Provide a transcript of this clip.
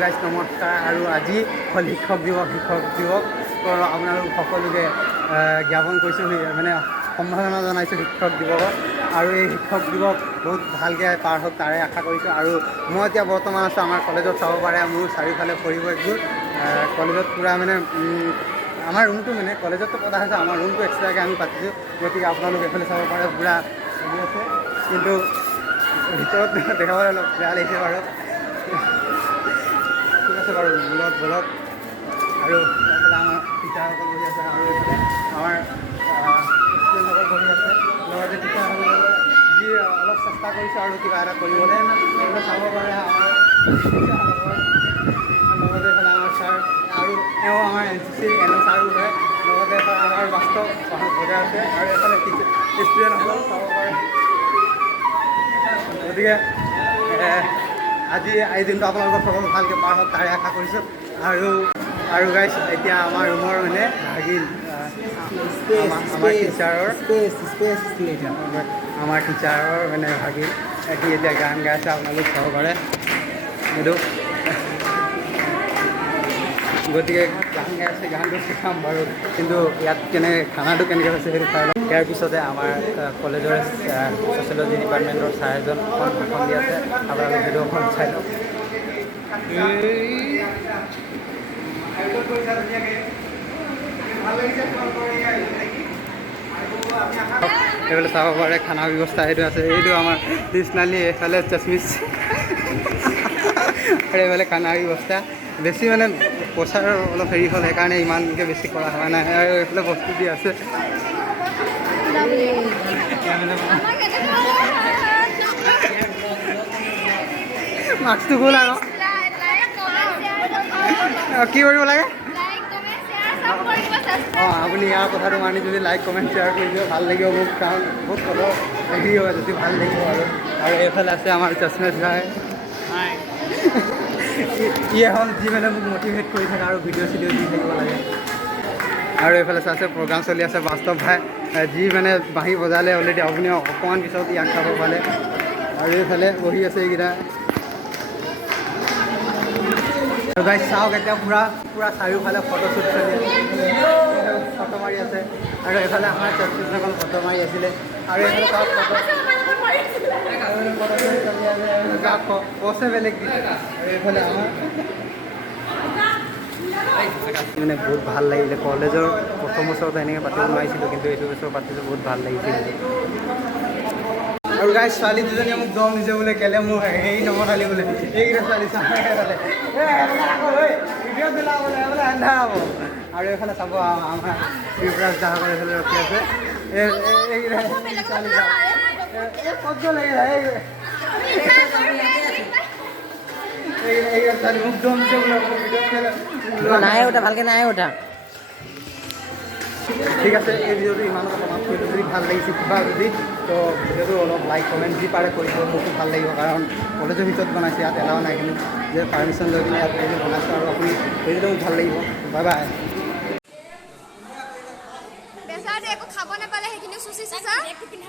Guys নমস্কাৰ। আৰু আজি হ'ল শিক্ষক দিৱস আপোনালোক সকলোকে জ্ঞাপন কৰিছোঁ, মানে সম্ভাৱনা জনাইছোঁ শিক্ষক দিৱসত। আৰু এই শিক্ষক দিৱস বহুত ভালকৈ পাৰ হওক তাৰে আশা কৰিছোঁ। আৰু মই এতিয়া বৰ্তমান আছোঁ আমাৰ কলেজত, চাব পাৰে মোৰ চাৰিওফালে পৰিৱেশবোৰ। কলেজত পূৰা মানে আমাৰ ৰুমটো মানে কলেজততো পতা হৈছে, আমাৰ ৰুমটো এক্সট্ৰাকৈ আমি পাতিছোঁ, গতিকে আপোনালোক এইফালে চাব পাৰে পূৰা চলি আছে। কিন্তু ভিতৰত দেখাবলৈ অলপ বেয়া লাগিছে বাৰু। ঠিক আছে বাৰু, বলক। আৰু এইফালে আমাৰ টিচাৰসকল বহি আছে, আৰু এইফালে আমাৰ ষ্টুডেণ্টসকল বহি আছে, লগতে টিচাৰসকলে যি অলপ চেষ্টা কৰিছে আৰু কিবা এটা কৰিবলৈ এইবিলাক চাব পাৰে। আমাৰ লগতে এইফালে আমাৰ ছাৰ, আৰু এওঁ আমাৰ NCC ছাৰো হয়, লগতে আমাৰ বাস্তৱ বজাই আছে, আৰু এইফালে ষ্টুডেণ্টসকল চাব পাৰে। গতিকে আজি এই দিনটো আপোনালোকৰ সকলো ভালকৈ পাৰ হওক তাৰে আশা কৰিছোঁ। আৰু গাইজ এতিয়া আমাৰ ৰুমৰ মানে ভাগিন আমাৰ টিচাৰৰ মানে ভাগিন সি এতিয়া গান গাইছে, আপোনালোক চাব পাৰে এইটো। গতিকে গান গাইছে, গানটো শিকাম বাৰু, কিন্তু ইয়াত খানাটো কেনেকৈ হৈছে সেইটো চাই লওক। ইয়াৰ পিছতে আমাৰ কলেজৰ ছ'চিয়লজি ডিপাৰ্টমেণ্টৰ ছাৰ এজন ভাষণ দি আছে, আপোনালোকে ভিডিঅ'খন চাই লওক। এইফালে চাব পাৰে খানা ব্যৱস্থা সেইটো আছে, এইটো আমাৰ তৃষ্ণালী, এইফালে চচমিচ আৰু এইফালে খানা ব্যৱস্থা। বেছি মানে পইচাৰ অলপ হেৰি হ'ল, সেইকাৰণে ইমানকৈ বেছি কৰা হোৱা নাই। আৰু এইফালে বস্তু দি আছে, মাস্কটো খোল আৰু কি কৰিব লাগে? আপুনি ইয়াৰ কথাটো মানি যদি লাইক কমেণ্ট শ্বেয়াৰ কৰি দিব, ভাল লাগিব মোক, কাৰণ বহুত কথা হেৰি হয় যদি ভাল লাগিব। আৰু এইফালে আছে আমাৰ চচমেচ ভাই, ই হ'ল যি মানে মোক মটিভেট কৰি থাকে আৰু ভিডিঅ' চিডিঅ' দি থাকিব লাগে। আৰু এইফালে আছে প্ৰগ্ৰাম চলি আছে, বাস্তৱ ভাই যি মানে বাঁহী বজালে অলৰেডি, আপুনি অকণমান পিছত ইয়াক চাব পাৰে। আৰু এইফালে বহি আছে এইকেইটা। আৰু গাইজ চাওক এতিয়া পূৰা চাৰিওফালে ফটোশ্বুট চলি আছে, ফটো মাৰি আছে। আৰু এইফালে আমাৰ চচমিচসকল ফটো মাৰি আছিলে, আৰু এইফালে চাওক পচে বেলেগ দিছে। আৰু এইফালে আমাৰ মানে বহুত ভাল লাগিলে, কলেজৰ প্ৰথম বছৰত এনেকৈ পাতিব নোৱাৰিছিলোঁ, কিন্তু এইটো বছৰ পাতিছোঁ, বহুত ভাল লাগিছিল। আৰু গাইজ ছোৱালী দুজনীয়ে মোক দম দিছে বোলে, কেলে মোৰ হেৰি নমতালি বোলে, এইকেইটা ছোৱালী চালে ভিডিঅ' পেলাবলৈ বোলে আন্ধা হ'ব। আৰু এইফালে চাব আমাৰ ত্ৰিপুৰা দাসকল এইফালে ৰখি আছে, এইকেইটা ছোৱালী ক'ত গ'ল, এইকেইটা ছোৱালী মোক দম দিছে বোলে, ভিডিঅ' নাই উঠা, ভালকৈ নাই উঠা। ঠিক আছে, এই ভিডিঅ'টো ইমানতে সমাপ্ত কৰিলোঁ। যদি ভাল লাগিছে কিবা যদি, তো ভিডিঅ'টো অলপ লাইক কমেণ্ট যি পাৰে কৰিব, মোকো ভাল লাগিব, কাৰণ কলেজৰ ভিতৰত বনাইছে, ইয়াত এলাও নাই, কিন্তু যে পাৰ্মিশ্যন লৈ কিনে ইয়াত বনাইছোঁ, আৰু আপুনি ভিডিঅ'টো মোক ভাল লাগিব। Bye bye. একো খাব নাপালে সেইখিনি চুচি চুচা পিন্ধা